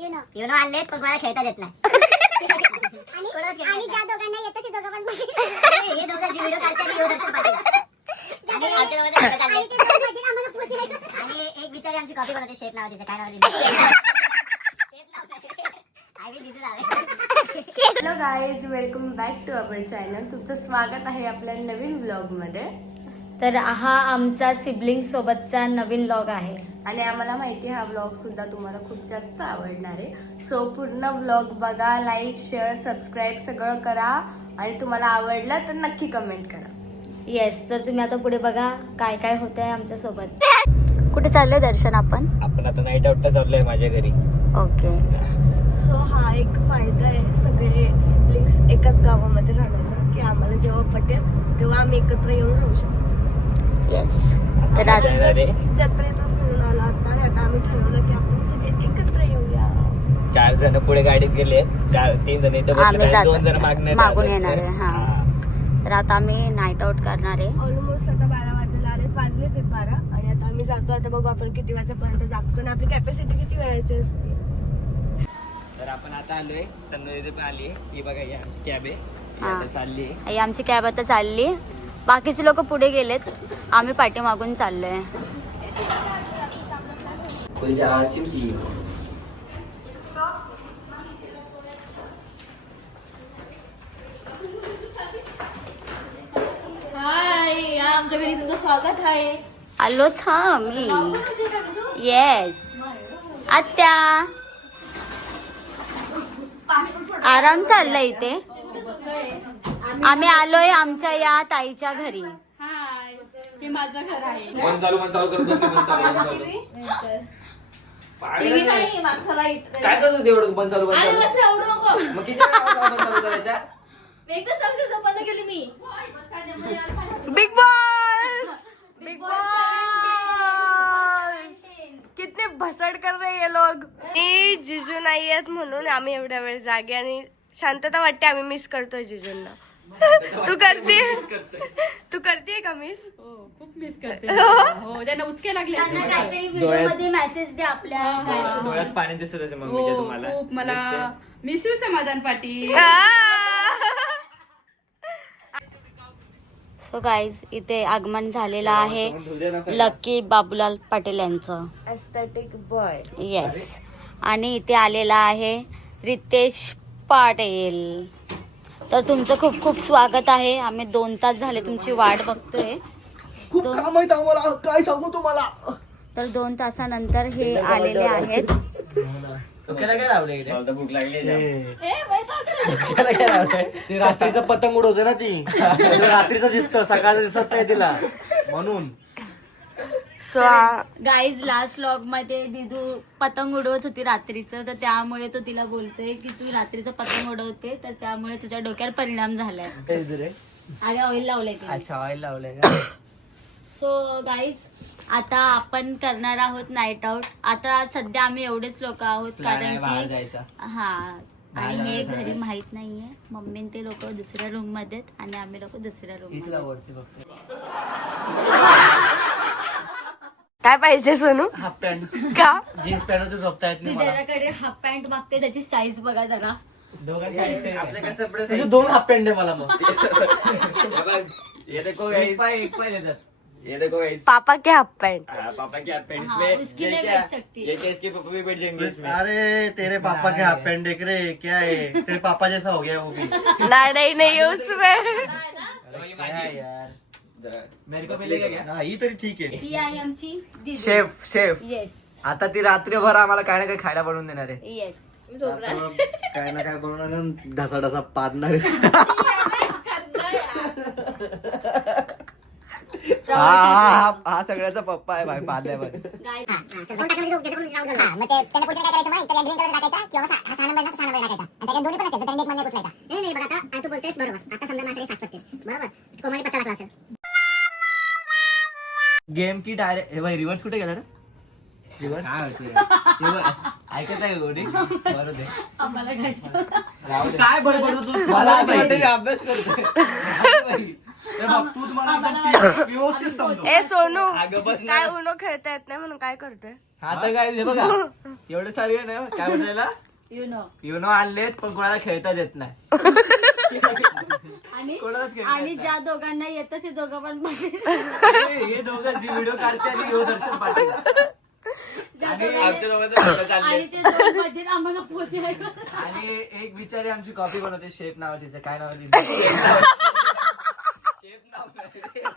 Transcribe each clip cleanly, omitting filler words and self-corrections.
Uno आणलेत पण मला खेळता येत नाही. आणि ज्या दोघांना येतं ते दोघं पण हे दोघं व्हिडिओ काढतात दर्शन पाटील आणि एक बिचारी आमची कॉपी बनवते शेफ नाव तिचं काय नाव hello guys, welcome back to our channel. तुमचं स्वागत आहे आपल्या नवीन व्लॉगमध्ये. तर हा आमचा सिबलिंग सोबतचा नवीन व्लॉग आहे आणि आम्हाला माहिती आहे हा व्लॉग सुद्धा तुम्हाला खूप जास्त आवडणार आहे. सो पूर्ण व्लॉग बघा, लाईक शेअर सबस्क्राईब सगळं करा आणि तुम्हाला आवडलं तर नक्की कमेंट करा. येस, तर तुम्ही आता पुढे बघा काय काय होत आहे आमच्या सोबत. कुठे चाललोय दर्शन आपण? आपण आता नाईट आउटला चाललोय माझ्या घरी. ओके. सो हा एक फायदा आहे सगळे सिबलिंग्स एकाच गावामध्ये राहण्याचा, की आम्हाला जेव्हा पटेल तेव्हा आम्ही एकत्र येऊन राहू शकतो. येस. तर जत्रेतून फिरून आला आता आम्ही ठरवलं की आपण सगळे एकत्र येऊया. 4 जण पुढे गाडीत गेले, 3 जण इथे आम्ही बसले, जातो 2 जण मागून येणार आहे. हा, तर आता आम्ही नाईट आउट करणार आहे. ऑलमोस्ट आता 12 वाजलेच आहेत 12 आणि आता आम्ही जातो. आता बघू आपण किती वाजेपर्यंत जागतो आणि आपली कॅपॅसिटी किती वेळाची असते. तर आपण आता आलोय, तन्नू इथे पण आली. ही बघा ही आमची कॅब आहे, ही हा. आता चालली आहे. ही आमची कॅब आता चालली. बाकीचे लोक पुढे गेलेत, आम्ही पाठीमागून चाललोय. हाय, आमच्या घरी तुमचं स्वागत आहे. आलोच हा मी. येस आत्या, आराम चाललाय इथे. आम्ही आलोय आमच्या या ताईच्या घरी. हे माझं घर आहे. मन चालू करत बसली, मन चालू. टीव्ही नाही, माणसाला काय करतो तेवढं बंद चालू अरे बस एवढं नको. मग किती वेळा बंद चालू करायचा? एकच चालू बंद केली मी. बिग बॉस, बिग बॉस कितने भसड कर रहे ये लोग. मी जिजू नाही आहेत म्हणून आम्ही एवढ्या वेळ जागे आणि शांतता वाटते. आम्ही मिस करतोय जिजूंना. तू करते का मिस? खूप मिस करते. हो, त्यांना उचके लागले. त्यांना काहीतरी व्हिडिओ मध्ये मेसेज द्या आपल्या. डोळ्यात पाणी दिसत त्याच्या मम्मीच्या हो, तुम्हाला. खूप मला मिस यू समाधान पाटील. सो गाईज, इथे आगमन झालेलं आहे लकी बाबूलाल पाटील यांचं. Aesthetic boy. येस. आणि इथे आलेला आहे रितेश पाटील. तर तुमचं खूप खूप स्वागत आहे. आम्ही 2 तास झाले तुमची वाट बघतोय. काय सांगू तुम्हाला. तर 2 तासानंतर हे आलेले आहेत. मला तर भूक लागली ते रात्रीचं पतंग उडवते ना ती. रात्रीचं दिसतं, सकाळचं दिसत नाही तिला, म्हणून. सो गाईज, लास्ट व्लॉग मध्ये दिदू पतंग उडवत होती रात्रीचं, तर त्यामुळे तो तिला बोलतोय की तू रात्रीचं पतंग उडवते, तर त्यामुळे तुझ्या डोक्यावर परिणाम झालाय आणि ऑइल लावलंय. अच्छा, ऑइल लावलंय का? सो गाईज, आता आपण करणार आहोत नाईट आउट. आता सध्या आम्ही एवढेच लोक आहोत कारण की हा, आणि हे घरी माहित नाहीये. मम्मी ते लोक दुसऱ्या रूम मध्ये आहेत आणि आम्ही लोक दुसऱ्या रूम मध्ये. काय पाहिजे सोनू? हाफ पॅन्ट, का? जीन्स पॅन्ट झोपता येत नाही मला. तुझ्याकडे हाफ पॅन्ट मागते, त्याची साईज बघा जरा. आपल्या काय surprise आहे? 2 हाफ पॅन्ट आहे मला. मग हे बघ, ये देखो guys. एक पाय देतात. ये देखो guys. पापा के हाफ पैंट. हाँ, पापा की हाफ पैंट हाँ, उसकी नहीं बैठ सकती। ये क्या इसके पापा भी बैठ जाएंगे इसमें। अरे तेरे पापा के हाफ पॅन्ट देख रे, क्या है, तेरे पापा जैसा हो गया वो भी. लड़ाई नहीं है उसमें. अरे क्या है यार, मेरे को मिलेगा क्या? हाँ, ही तरी ठीक आहे. ही आहे आमची दिदी. शेफ येस आता ती रात्रीभर आम्हाला काय ना काय खायला बनवून देणार आहे. येस. काय ना काय बनवणार, ढसा ढसा पाडणार आहे. हा सगळ्याचा पप्पा आहे भाई, पादल्या भाई. गेम की डायरेक्ट रिव्हर्स कुठे गेला रे? रिव्हर्स ऐकत आहे गोडी बरोबर दे. काय बडबडतो तू? मला अभ्यास करतोय. तू तुम्हाला एकदम व्यवस्थित समजव. ए सोनू अगं बस ना. काय उनो खेळता येत नाही म्हणून काय करतोय? हा तर काय हे बघा एवढे सारे आहे ना काय बोलायला यु नो युनो आणलेत पण कोणाला खेळताच येत नाही. आणि कोणालाच खेळता आणि येत ज्या दोघांना येतं ते दोघं पण नाही. हे दोघं व्हिडिओ काढते आणि ह्यो दर्शन पाटील आमच्या दोघांचं photo चाललंय. आणि ते दोघं मध्ये आम्हाला पोते आणि एक बिचारी आमची कॉफी बनवते शेफ नाव तिचं काय नाव आहे शेफ नाव नाही.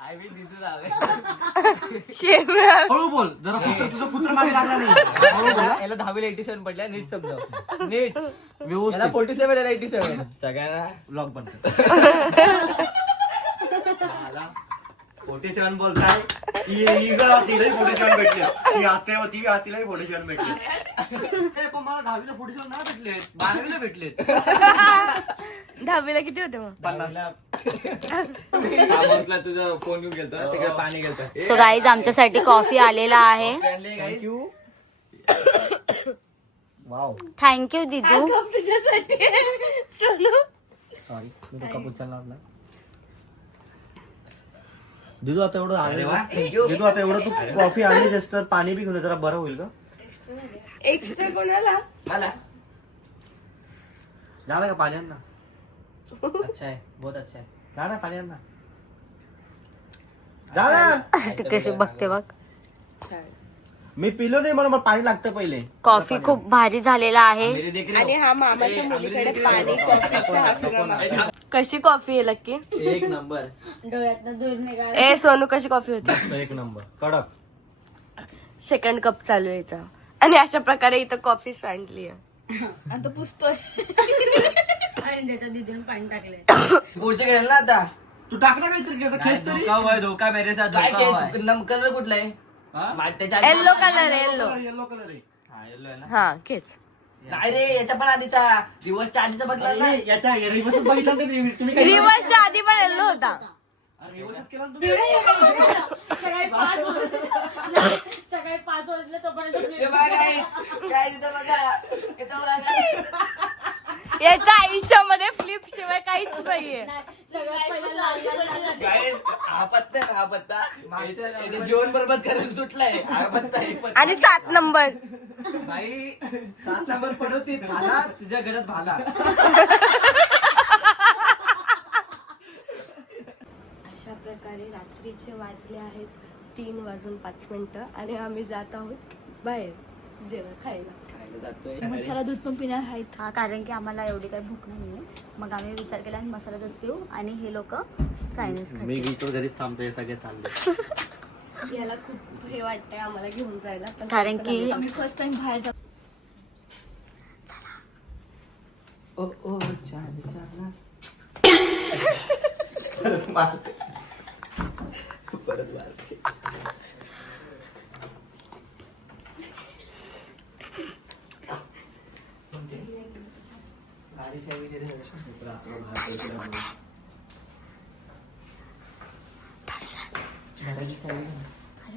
आय बी दिदू नाव आहे. शेम हळू बोल जरा तुझं कुत्र मागे लागला नाही. हळू बोल. याला 10वीला 87 पडल्या नीट समजाव नीट याला व्यवस्थित 47 याला 87 सगळ्यांना ब्लॉग बनतो. 47 बोलताय. ही 47 भेटले. ती असते ती तिलाही 47 भेटले. पण मला 10वीला 47 नाही भेटलेत, 12वीला भेटलेत. 10वीला किती होते मग? 50. आमोसला तुझा फोन घेऊन गेलतो ना, तिकडे पाणी गेलतो. सो गाईज आमच्यासाठी कॉफी आलेला आहे. थँक्यू. वाव थँक्यू दिदू. तुझ्यासाठी सोनू सॉरी मी तो कप उचलला आपला. दिदू आता एवढं अरे वा, आणलं. thank you. दिदू आता एवढं तू कॉफी आणली जास्त पाणी बी घेऊन ये, जरा बरं होईल का? एक्स्ट्रा कोणाला? मला झालं का पाणी आण ना. अच्छा है बहुत अच्छा है. जा ना पाणी आण ना. जा ना. तू कशी बघते बघ. मी पिलो नाही म्हणून मला पाणी लागतं पहिले. कॉफी खूप भारी झालेला आहे. मेरे देख रहे आणि हो? हा मामाच्या मुलीकडे पाणी कॉफीचा हा सगळं मागतो. कशी कॉफी आहे लक्की? एक नंबर. डोळ्यातनं दूर निघाला. ए सोनू कशी कॉफी होती? एक नंबर कडक. सेकंड कप चालू आहे याचा. आणि अशा प्रकारे इथं कॉफी सांडली आहे. आता पुसतोय आणि त्याच्या दिदीने पाणी टाकलंय. पुढचं खेळेल ना आता. तू टाक ना काहीतरी आता खेच तरी. धोका हुआ है, धोका मेरे साथ काय धोका हुआ है. कलर कुठला आहे? हा? त्याच्या येल्लो कलर आहे येल्लो. येलो कलर आहे. हा, yellow आहे ना. हा खेच. नाही रे याच्या पण आधीचा दिवसच्या आधीचा बघला ना. अरे, याच्या रिवर्स बघितलं तर तुम्ही काय रिवर्सच्या आधी पण येल्लो होता. रिवर्सच केला ना तुम्ही. सकाळी 5 वाजले तोपर्यंत हे बघा guys, काय तिथं बघा. इथं बघा. याच्या आयुष्यामध्ये फ्लिप शिवाय काहीच नाहीये. सगळ्यात पहिला लाल Guys, हा पत्ता आहे ना, हा पत्ता याचं जीवन बरबाद करायला सुटलाय. हा पत्ता एक पत्ता. आणि 7 नंबर. बाई 7 नंबर पडवते भाला तुझ्या घरात भाला. अशा प्रकारे रात्रीचे वाजले आहेत 3:05 आणि आम्ही जात आहोत बाहेर जेवण खायला. मसाला दूध पण पिणार आहेत. हा कारण की आम्हाला एवढी काही भूक नाहीये. मग आम्ही विचार केला मसाला दूध पिऊ आणि हे लोक चायनीज मी खातील. इकडे घरीच थांबतो हे सगळे चालले. याला खूप हे वाटतंय आम्हाला घेऊन जायला पण कारण की आम्ही फर्स्ट टाइम बाहेर जातो. ओ ओ चाल चाल.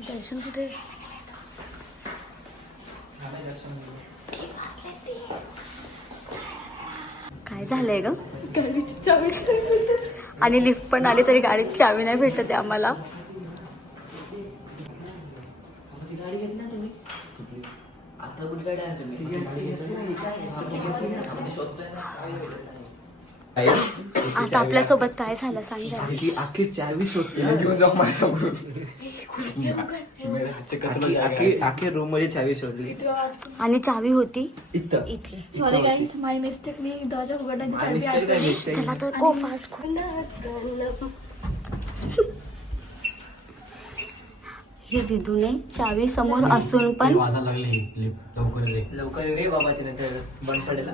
दर्शन कुठे? काय झालंय ग? गाडीची चावी आणि लिफ्ट पण आली तरी गाडीची चावी नाही भेटत आहे आम्हाला. आता कुठे गाडी आहे तुम्ही? आता आपल्या सोबत काय झालं सांग जरा. ती आखी चावी शोधते. घेऊन जाऊ माझ्याकडून. आखी रूम मध्ये चावी शोधली. आणि चावी होती इथं इथे. सॉरी गाईस माय मिस्टेकली दरवाजा उघडण्याची चावी आहे. चला तर गो फास्ट. ही दिदूने चावी समोर असून पण वाजायला लागले लिफ्ट लवकर ये. लवकर रे बाबा तिने बंद पडेल.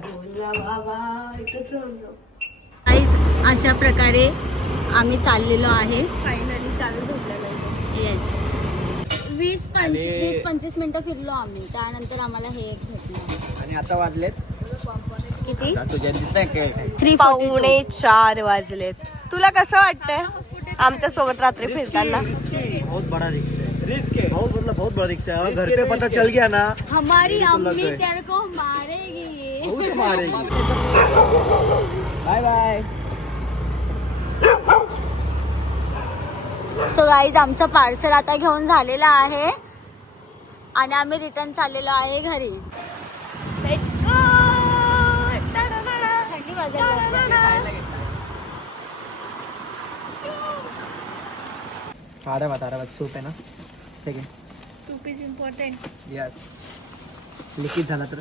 काहीच अशा प्रकारे आम्ही चाललेलो आहे. फायनली चावी भेटलेलं आहे. येस 20-25 मिनिटं फिरलो आम्ही. त्यानंतर आम्हाला हे एक भेटलं. आणि आता वाजलेत किती? तुझ्या दिसतंय काय 3:45 वाजलेत. तुला कसं वाटतंय आमच्या सोबत रात्री फिरताना? बहुत बड़ा रिक्स है. रिस्क है. बहुत बड़ा रिक्स है. और घर पे पता चल गया ना हमारी तो लग अम्मी गए. तेरे को मारेगी. बहुत मारेगी. Bye bye. सो गाईज आमचं पार्सल आता घेऊन झालेलं आहे आणि आम्ही रिटर्न चाललेलो आहे घरी. थंडी वाजायला तारा सूप आहे ना ठीक आहे. Soup is important. Yes liquid झाला तर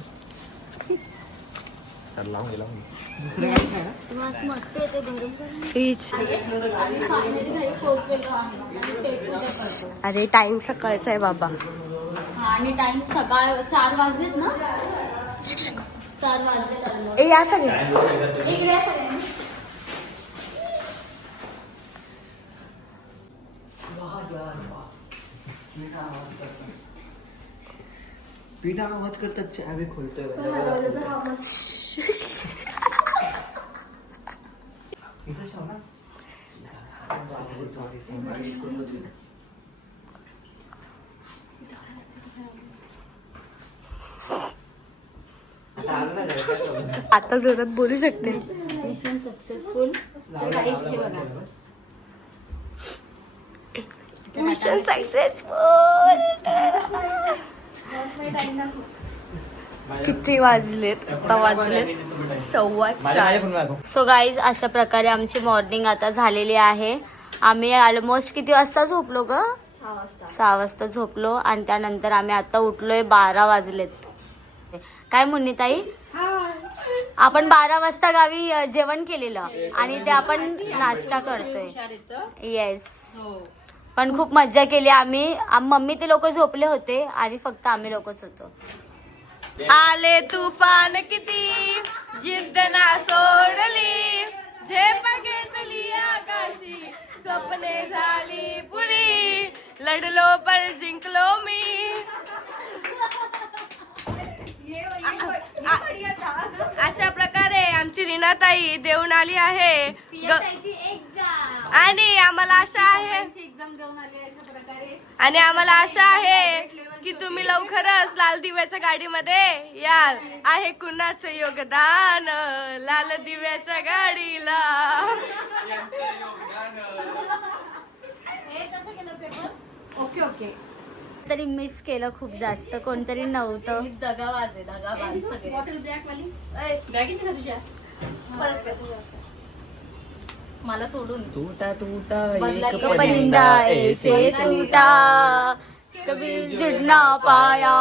लावून गेला दुसरं काही नाही ना. मस्त येते गरम पीच. आम्ही फायनली घरी पोहोचलेलो आहे आणि पेट पूजा करतो. अरे टाइम सकाळचा आहे बाबा. हा, आणि टाइम सकाळ 4 वाजलेत ना. 4 वाजलेत आलो. ए या सगळे इकडे या सगळ्यांनी. पिढा आवाज करतात चावी खोलतोय. आता जोरात बोलू शकते. Mission successful. गाईज हे बघा. Mission successful. किती वाजलेत? आता वाजलेत 4:15. सो गाईज अशा प्रकारे आमची मॉर्निंग आता झालेली आहे. आम्ही ऑलमोस्ट किती वाजता झोपलो ग? 6 वाजता झोपलो आणि त्यानंतर आम्ही आता उठलोय 12 वाजलेत. काय मुन्नी ताई? आपण 12 वाजता गावी जेवण केलेलं आणि ते आपण नाश्ता करतोय. येस. पण खूप मज्जा केली आम्ही. मम्मी ते लोक झोपले होते आणि फक्त आम्ही लोकच होतो. आले तुफान किती जिद्द ना सोडली, झेप घेतली आकाशी, स्वप्ने झाली पुरी, लढलो पण जिंकलो मी. अशा प्रकारे आमची रीनाताई देऊन आली आहे आणि आम्हाला आशा आहे की तुम्ही लवकरच लाल दिव्याच्या गाडीमध्ये याल. आहे कुणाचं योगदान लाल दिव्याच्या गाडीला. Okay okay. तरी मिस केलं खूप जास्त. कोणतरी नव्हतं. मला सोडून टूटा टूटा परिंदा ऐसे टूटा कभी जुड़ ना पाया.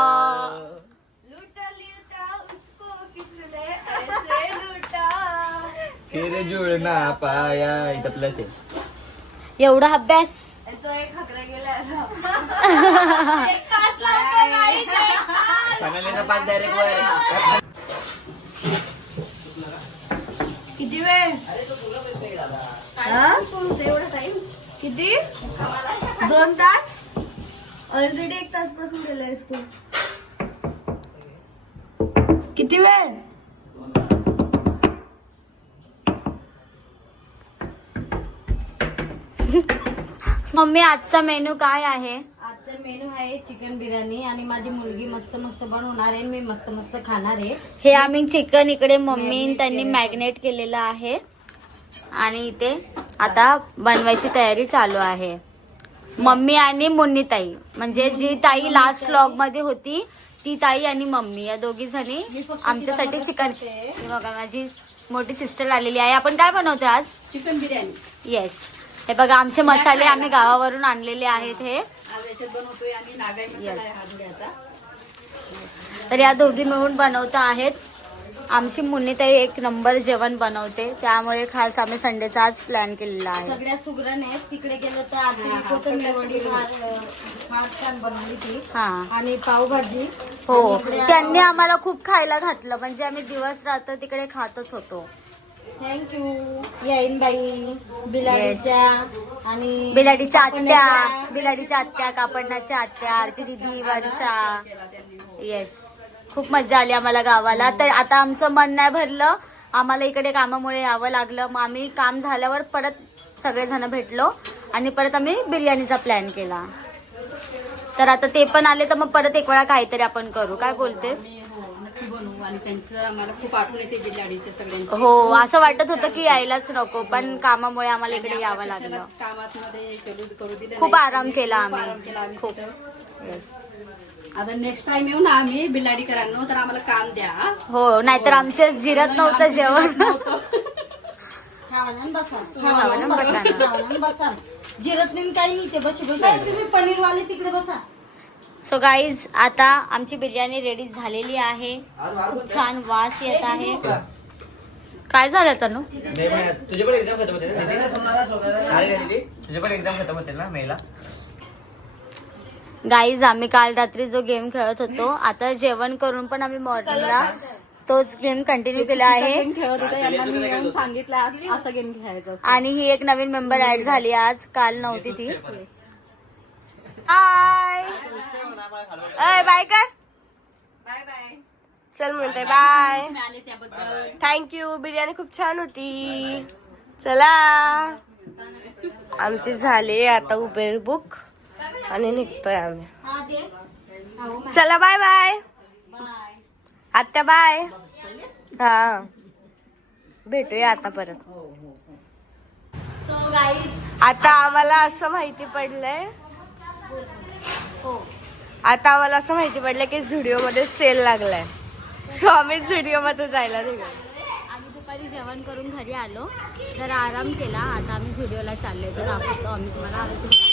फिर जुळना पाया. इथं प्लस आहे. एवढा अभ्यास. सांगायला ना 5 डायरेक्ट वर. किती वेळ? किती? 2 तास? ऑलरेडी 1 तास पासून गेलायस तू. किती वेळ? मम्मी आजचा मेनू काय आहे? आजचा मेनू आहे चिकन बिर्याणी आणि माझी मुलगी मस्त मस्त बनवणार आहे. मी मस्त मस्त खाणार आहे. हे आम्ही चिकन इकडे मम्मी त्यांनी मॅग्नेट केलेलं आहे आणि इथे आता बनवायची तयारी चालू आहे. मम्मी आणि मुन्नी ताई म्हणजे जी ताई लास्ट व्लॉग मध्ये होती ती ताई आणि मम्मी या दोघी जणी आमच्यासाठी चिकन. हे बघा माझी मोठी सिस्टर आलेली आहे. आपण काय बनवतो आज? चिकन बिर्याणी. येस. हे बघा आमचे मसाले आम्ही गावावरून आणलेले आहेत. हे आज याच्यात बनवतोय आम्ही नागाई मसाला आहे हा धुळ्याचा. तर या दोघी मिळून बनवत आहेत. आमची मुन्नीताई 1 नंबर जेवण बनवते त्यामुळे खास आम्ही संडेचा आज प्लॅन केलेला आहे. सगळ्या सुगरण आहेत. तिकडे गेलो तर आधी कोथिंबीर वडी फार छान बनवली ती. हा आणि पावभाजी. हो आणि इकडे त्यांनी आम्हाला खूप खायला घातलं म्हणजे आम्ही दिवस रात्र तिकडे खातच होतो. थँक्यू याईन बाई बिलाडीच्या आणि बिलाडीच्या आत्या कापडण्याच्या. बिलाडीच्या आत्या कापडण्याच्या आत्या आरती दिदी वर्षा. येस खूप मजा आली आम्हाला गावाला. तर आता आमचं मन नाही भरलं. आम्हाला इकडे कामामुळे यावं लागलं. मग आम्ही काम झाल्यावर परत सगळेजण भेटलो आणि परत आम्ही बिर्याणीचा प्लॅन केला. तर आता ते पण आले तर मग परत एक वेळा काहीतरी आपण करू. काय बोलतेस? बनवू आणि त्यांचं आम्हाला खूप आठवण येते बिर्याणीच्या सगळ्यांची. हो असं वाटत होतं की यायलाच नको, पण कामामुळे आम्हाला इकडे यावं लागलं. कामात मध्ये करू दिलं खूप नाही. आराम केला खूप आराम केला आम्ही आम्ही खूप. तिथं. आता नेक्स्ट टाइम येऊ ना आम्ही बिल्लाडीकरांनो, तर आम्हाला काम द्या हा. हो, नाहीतर आमचे जिरत नव्हतं जेवण. खावणं बसा खावणं बसा ना. खावणं बसा. जिरत नाही काही नाही ते बशी बसा. तुम्ही पनीर वाले तिकडे बसा. सो गाईज आता आमची बिर्याणी रेडी झालेली आहे. खूप छान वास येत आहे. काय झालं तनु? तुझे पण एक्झाम खतम होते ना? अरे दीदी, तुझे पण एक्झाम खतम होते ना मेला? गाईज आम्ही काल रात्री जो गेम खेळत होतो, आता जेवण करून पण आम्ही मॉर्निंगला तोच गेम कंटिन्यू केला आहे. खेळत होता यांना मी येऊन सांगितलं असा गेम खेळायचा असतो. आणि ही एक नवीन मेंबर ऍड झाली आज, काल नव्हती ती. बाय बाय कर. Bye bye. चल म्हणते बाय. आले त्याबद्दल थँक्यू. बिर्याणी खूप छान होती. चला आमची झाली आता उबेर बुक आणि निघतोय आम्ही. चला बाय बाय. आत्या बाय. हा भेटूया आता परत. सो गाईज आता आम्हाला असं माहिती पडलंय आता माहिती पडलं की झुडिओ मध्ये सेल लागलाय. सो आम्ही झुडिओ मध्ये जायला निघालो. आम्ही दुपारी जेवण करून घरी आलो, तर आराम केला. आता आम्ही व्हिडिओला चाललोय, तर दाखवतो आम्ही तुम्हाला. आम्ही तुम्ही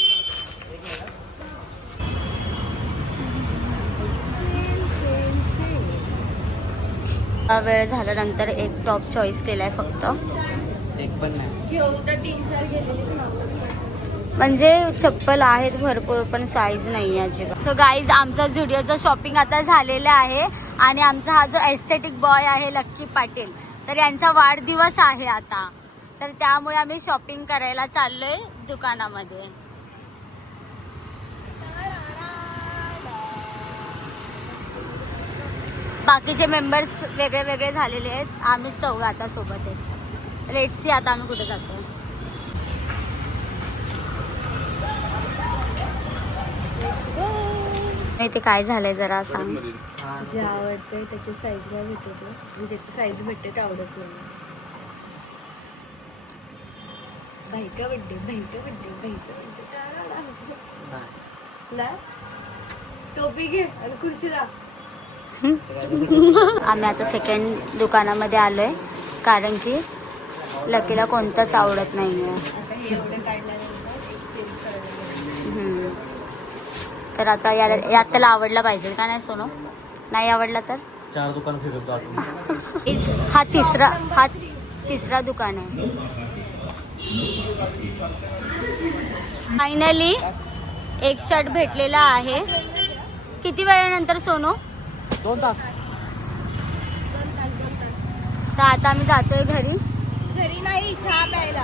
वेळ झाल्यानंतर एक टॉप चॉईस केलाय फक्त. एक पण नाही. म्हणजे चप्पल आहेत भरपूर, पण साईज नाही आहे अजिबात. सो गाईज आमचा झुडिओचं शॉपिंग आता झालेलं आहे. आणि आमचा हा जो एस्थेटिक बॉय आहे लक्की पाटील, तर यांचा वाढदिवस आहे आता, तर त्यामुळे आम्ही शॉपिंग करायला चाललोय दुकानामध्ये. बाकीचे मेंबर्स वेगळे वेगळे झालेले आहेत, आम्ही चौघं आता सोबत आहेत. लेट्स सी आता आम्ही कुठे जातो. ते काय झालंय जरा सांग. जे आवडतंय त्याची साईज नाही भेटत आणि त्याची साईज भेटते ते आवडत नाही. बायका टोपी घे आणि खुशी राहा. आम्ही आता सेकंड दुकानामध्ये आलोय, कारण की लकीला कोणतंच आवडत नाहीये. तर आता यात त्याला आवडला पाहिजे का नाही सोनू? नाही आवडला तर 4 दुकान फिरतो आपण. हा तिसरा दुकान आहे. फायनली एक शर्ट भेटलेला आहे. किती वेळानंतर सोनू? 2 तास. तर आता आम्ही जातोय घरी. घरी नाही, चहा प्यायला.